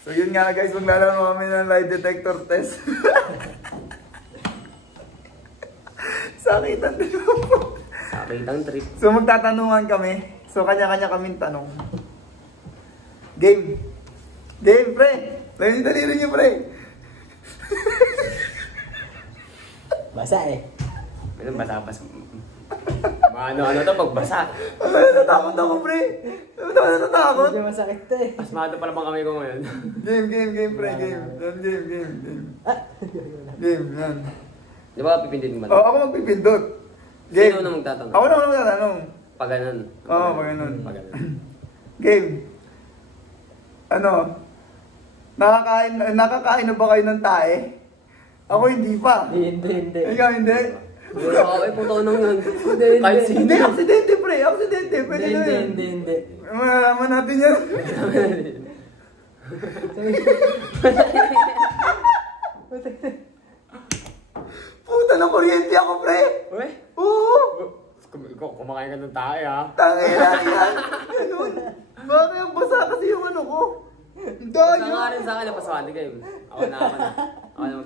So yun nga guys, maglalaro kami ng lie detector test. Sakitan din ako. Sakitang trip. So magtatanungan kami. So kanya-kanya kaming tanong. Game. Game, pre. Layo yung daliri niyo, pre. Basa eh. Ano basa-basa? Ano to pagbasa? Natatakot ako, pre. Natatakot. Medyo masakit to eh. Asmado pala bang kami ko ngayon? Game, pre. Game. Game, yan. Di ba pipindin mo? Oh, ako magpipindot. Game. Sino na magtatanong? Ako na magtatanong. Pag ganun. Oo, pag ganun. Pag ganun. Game. Ano? Nakakain na ba kayo ng tae? Ako hindi pa. Hindi. Ikaw hindi? Ay, puto nang yun. Hindi. Kahit sino. Hindi, aksidente pre. Aksidente. Pwede na yun. Hindi. Malalaman natin yan. Puta na kuryente ako pre. Uy? Oo. Kumakain ka ng tayo ha? Tangina yan. Ganun. Bakit basa kasi yung ano ko? Basta nga rin sa akin, napaswali kayo. Ako na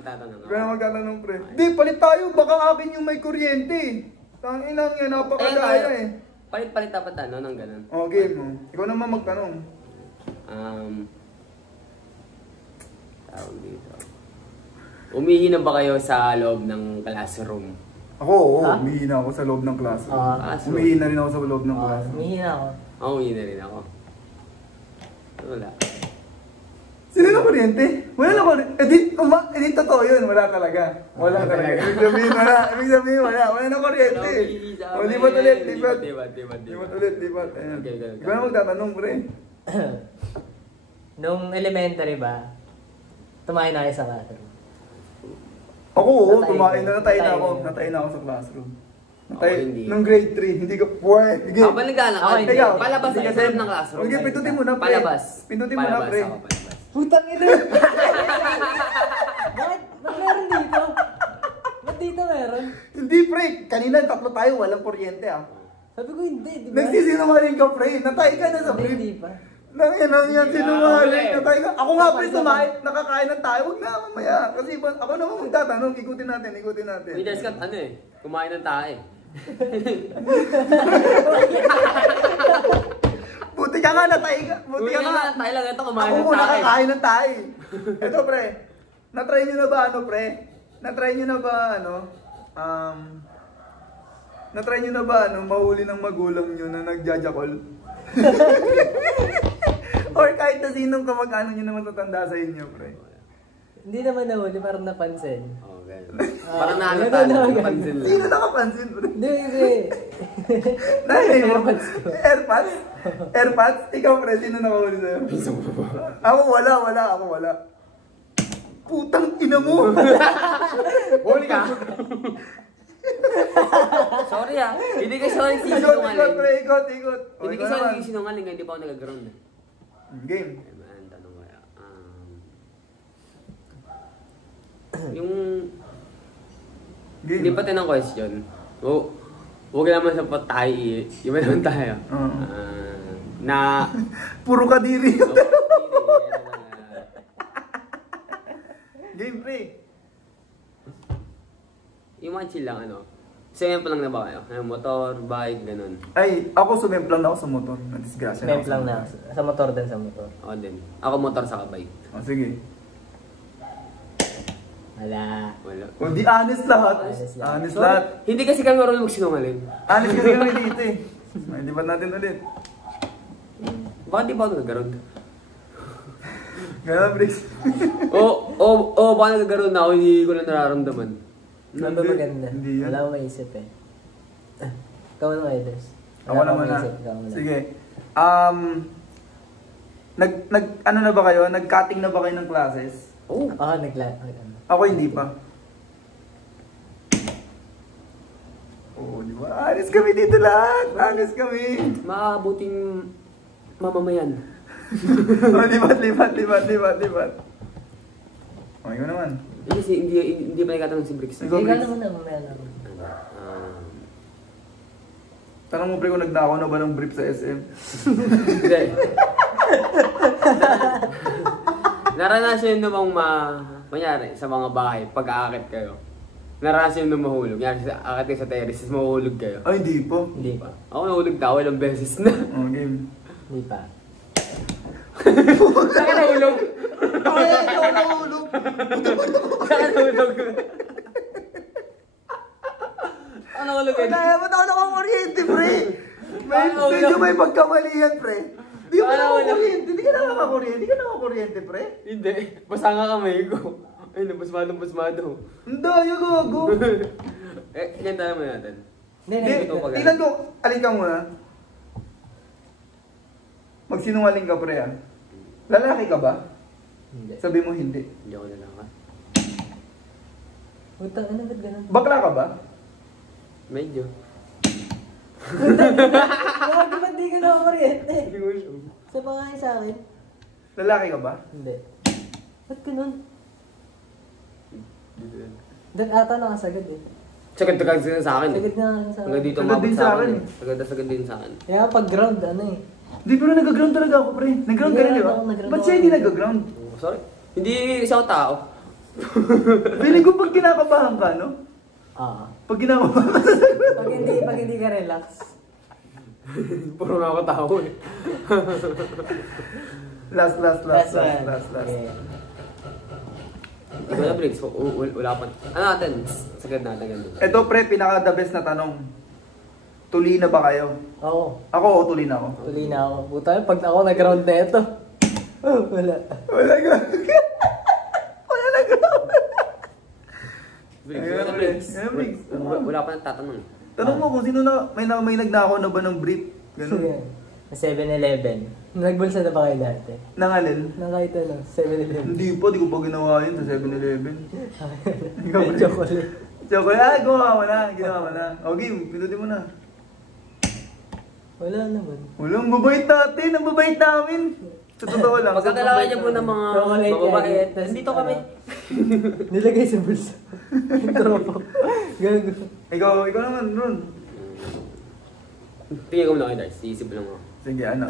magtatanong. Kaya magtatanong pre. Di, palit tayo. Baka akin yung may kuryente. Tanginang yan. Napakadaya eh. Palit-palit dapat ano ng ganun. Oh, game mo. Ikaw naman magtanong. Tawag dito. Umihi na ba kayo sa loob ng classroom? Ako, oo. Umihi na ako sa loob ng classroom. Umihi na rin ako sa loob ng classroom. Umihina ako. Oo, umihi na rin ako. Wala. Sino na kuryente? Wala na kuryente. Di totoo yun. Wala talaga. Wala talaga. Ibig sabihin wala. Wala na kuryente. O, libat ulit. Libat ulit. Ayan. Ikaw na magtatanong, pre. Nung elementary ba, tumayo na kayo sa classroom? Ako, oo. Natay Tumain ko. na. Natayin na ako. Natay ko. Natayin na ako sa classroom. Ako hindi. Nung grade 3. Hindi ko, pwede. Sige. Habang nag-anak Ako ka, hindi. Ikaw. palabas Sige, sa loob ng classroom. Okay, pindutin mo na, pre. Palabas. Pindutin mo na, Palabas pre. ako, palabas. Putang ina! Bakit meron dito? Ba't dito meron? Hindi, pre. Kanina, tatlo tayo. Walang kuryente, ah. Sabi ko hindi, di ba? Nagsisinungaling ka, pre. Natay ka na sa pre. Hindi pa. Nang yan, sinungaling. Yeah, Natay ka. Ako nga, pre, kumain. Nakakain ng tayo. Huwag na, mamaya. Kasi ako naman magtatanong. Ikutin natin. Leader Scott, ano eh, kumain ng tae. Buti ka nga, natay ka. Buti ka nga. Tayo lang ito, kumain Ako ng mo tae. nakakain ng tayo. Ito, pre. Na-try nyo na ba, pre? Na-try nyo na ba, na-try nyo na ba, mahuli ng magulang nyo na nagjajakol? Or kahit na sinong kamag-ano nyo na matatanda sa inyo, pre? Hindi naman nahuli, parang napansin. Oh, ganun. Parang ganun nahalata, na, napansin lang. Sino nakapansin, pre? Hindi. Nanay mo? Airpods? Airpods? Ikaw, pre, sino nakahuli sa'yo? Ako wala. Putang ina mo! Huli ka! Sorry ah, hindi kasi ako Ikot, nagsisinungaling. pre, ikot. Hindi kasi ako nagsisinungaling, hindi pa ako nag-ground. Game. Ang tanong kaya, yung Game. hindi pa tinang question. Huwag naman sa patay, iba naman tayo. Na Puro kadiri yung oh, Game, pre. yung mga chill lang ano. Same pa lang na ba kayo? Motor, bike, ganun. Ay, ako sumemplang na ako sa motor. Nadisgrasya na ako. Mem lang na. Sa motor din, sa motor. Ako din. Ako motor sa bike. Oh, sige. Wala. Wala. O di honest lahat. Honest lahat. Honest lahat. Hindi kasi kami marunong magsinungaling. Honest kasi kami dito eh. Ay, di ba natin ulit? Bakit di ba ako nagagaroon? Ganun, Briggs. Baka nagagaroon na ako, hindi ko lang nararamdaman. Ano ba maganda? Hindi yan. Wala akong maisip eh. Ikaw na, Edes. Ako naman na. Sige. Ano na ba kayo? Nag-cutting na ba kayo ng classes? Oo. Ako hindi pa. Oo, di ba? Honest kami dito lahat. Honest kami. Mabuting mamamayan. Oh, libat. Okay mo naman. Hindi pa nagkatanong si Bricks. Ikaw, Hindi ka Briggs. naman na mamaya lang. Tanong mo pre kung nagnakaw na ba ng brief sa SM? Hindi. Naranasan nyo namang kunyari, sa mga bahay, pag-aakit kayo. Naranasan nyo mahulog. Kunyari, aakit kayo sa terrace, mahulog kayo. Ay, hindi po. Hindi pa. Ako nahulog tao, ilang beses na. Oh, game. Hindi pa. Saan ka nahulog? Ay, ikaw nahulog. Saan ka nahulog? Ano nahulog yun? Kaya ba't ako nakakuryente, pre? Paano Medyo ulo? may pagkamalian, pre. Di ka Paano ulo? nakakuryente. Di ka nakakuryente. Di ka nakakuryente, pre. Hindi, basa nga kamay ko. Ay, basmado. Hindi, yung gago. Ilan tayo mo natin? Hindi, ito pag- Tingnan ko, alin ka muna. Magsinungaling ka, pre, ah. Lalaki ka ba? Hindi. Sabi mo hindi. Hindi ako lalaka. Puta, ano ba't ganun? Bakla ka ba? Medyo. Grabe, ba't di ka nakakuryente? Hindi ko siya. Sa pangalan sa akin? Lalaki ka ba? Hindi. Ba't ganun? Dito yan. Doon ata nakasagad eh. Sagad sa akin eh. Sagad na nga sa Hanggang akin. dito Sagad umabot din sa akin eh. Sagad din sa akin. Kaya pag ground, ano eh. Hindi, pero nag-ground talaga ako, pre. Nag-ground ka rin, di ba? Hindi, nag-ground Ba't ako. siya hindi nag-ground? Oh, sorry. Hindi isa ako tao. Feeling ko pag kinakabahan ka, no? Ah. Pag kinakabahan ka, Pag hindi ka relax. Puro nga ako tao eh. last. Yeah. Ikaw na, Briggs. Wala pa. Ano natin? Sagad natin ganun. Ito, pre, pinaka-the best na tanong. Tuli na ba kayo? Oo. Ako, o tuli na ako? Tuloy na ako. Puta, pag ako nag-ground na ito. Wala. Wala ka. Wala na ground. Briggs, Ayun, wala na, Briggs. Ayun, Briggs. Wala pa nagtatanong. Tanong mo kung sino na, may nagnakaw na ba ng brief? Ganun. Sa 7-Eleven. Nagbulsa na ba kayo dati? Nangalin? Nakita na, 7-Eleven. Hindi po, di ko pa ginawa yun sa 7-Eleven. Ikaw ba? Chocolate. Chocolate, gumawa mo na, ginawa mo na. Okay, pinutin mo na. Wala naman. Walang babait natin, ang babait namin. Sa totoo lang. Pagkakalakan niyo po ng mga Chocolate babae. yan. Tas, Nandito kami. Nilagay sa bulsa. Tropo. Gago. Ikaw naman, Ron. Tingnan ko muna kayo, Dars. Iisip lang ako. Sige, ano,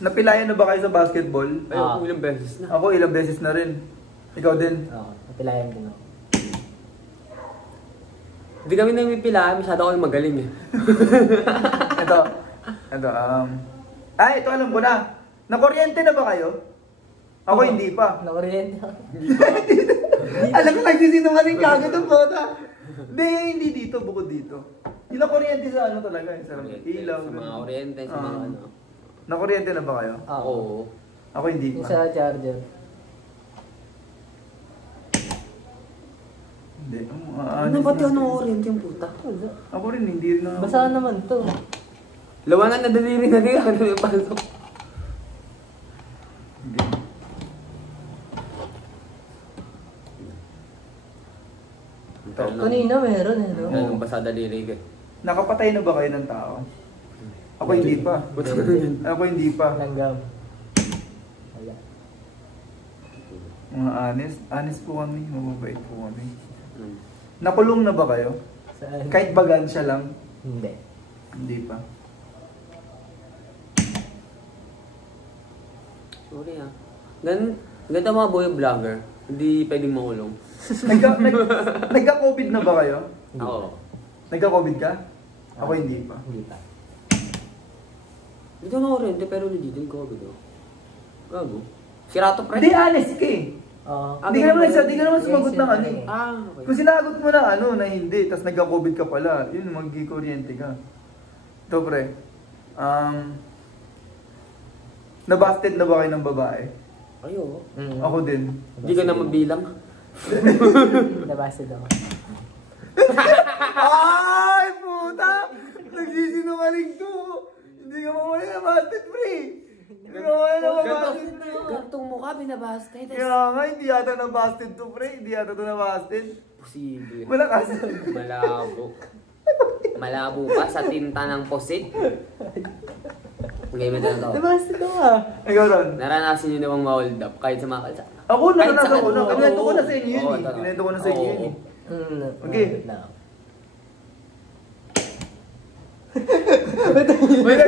napilayan na ba kayo sa basketball? Ay, ako ilang beses na. Ako ilang beses na rin. Ikaw din. Oo, napilayan din ako. Hindi kami namipilaan. Masyado ako yung magaling eh. Ito, ito alam ko na. Nakuryente na ba kayo? Ako Oo. hindi pa. Nakuryente ako. Alam ko nagsisinungaling ka agad ang bota. Hindi dito, bukod dito. Yung nakuryente sa ano talaga, sa ilaw. Sa mga oriente, sa mga ano. Nakuryente na ba kayo? Oo. Ako hindi Yung pa. sa charger. Hindi. Ano ba ito? Anong oriente yung puta? Ako rin, hindi rin na. Basa naman to. Lawanan na daliri na nila. Ano yung pasok? Hindi. Kanina meron eh, no? Anong basa daliri ka? Nakapatay na ba kayo ng tao? Ako hindi pa. Ako hindi pa. Langgam. Wala. Mga honest po kami, mababait po kami. Hmm. Nakulong na ba kayo? Saan? Kahit bagansya lang? Hindi. Hindi pa. Sorry ah. Ganito mga boy vlogger. Hindi pwedeng makulong. Nagka-COVID na ba kayo? Ako. Nagka-COVID ka? Ako hindi pa. Hindi pa. Dito na oriente pero legit yung COVID oh. Gago. Sirato pre. Hindi, honest ka eh. Oo. Hindi ka naman sumagot ng ano eh. Ah, okay. Kung sinagot mo na ano, na hindi, tapos nagka-COVID ka pala, yun, magki-kuryente ka. Ito pre, nabasted na ba kayo ng babae? Ayo. Ako din. Hindi ka na mabilang. Nabasted ako. Ay, puta! Nagsisinungaling to! Hindi ka mawala na basted, pre! Hindi ka mawala na basted to! Gantong mukha, binabastay. Kaya nga, hindi yata na basted to, pre. Hindi yata to na basted. Posible. Wala kasi. Malabo. Malabo pa sa tinta ng posit. Game ito na to. Nabasta ka ah. Ikaw ron. Naranasan nyo na bang ma-hold up kahit sa mga kalsada? Ako, Kahit naranasan saan. ko na. Kinento ko na Oo. sa inyo yun Oo, eh. tama. Kinento ko na sa inyo yun eh. Okay. Wait lang. Wait,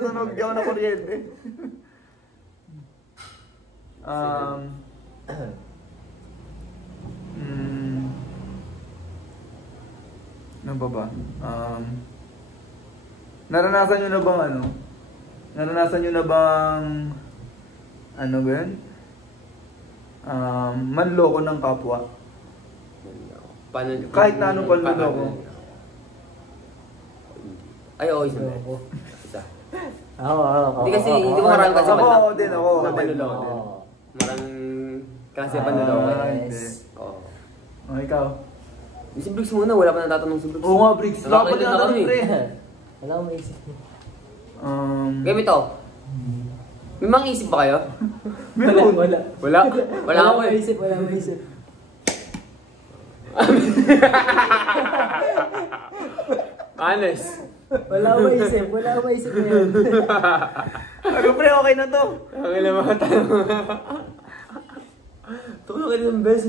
tunog. Di ako na kuryente. Ano ba ba? Naranasan nyo na bang ano? Naranasan nyo na bang ano ba yun? Manloko ng kapwa. Paano, Kahit na anong panluloko. Ay, oo, isa. Oo. Isa. Oo. Hindi kasi, hindi ko marami kasi Ako din, ako na din. panluloko din. Oo. Maraming klase panluloko. Ah, eh. hindi. Oo. Oh, ikaw? Si Briggs muna, wala pa natatanong si Briggs. Oo nga, Briggs. Dapat Nakakailan na na kami. pre. Wala akong maisip. Game ito. May mga isip ba kayo? Meron. Wala. Wala? Wala ako eh. maisip, wala akong maisip. Honest. Wala akong maisip ngayon. Ano pre, okay na to. Ang ilang mga tanong. Tulong ka ng best.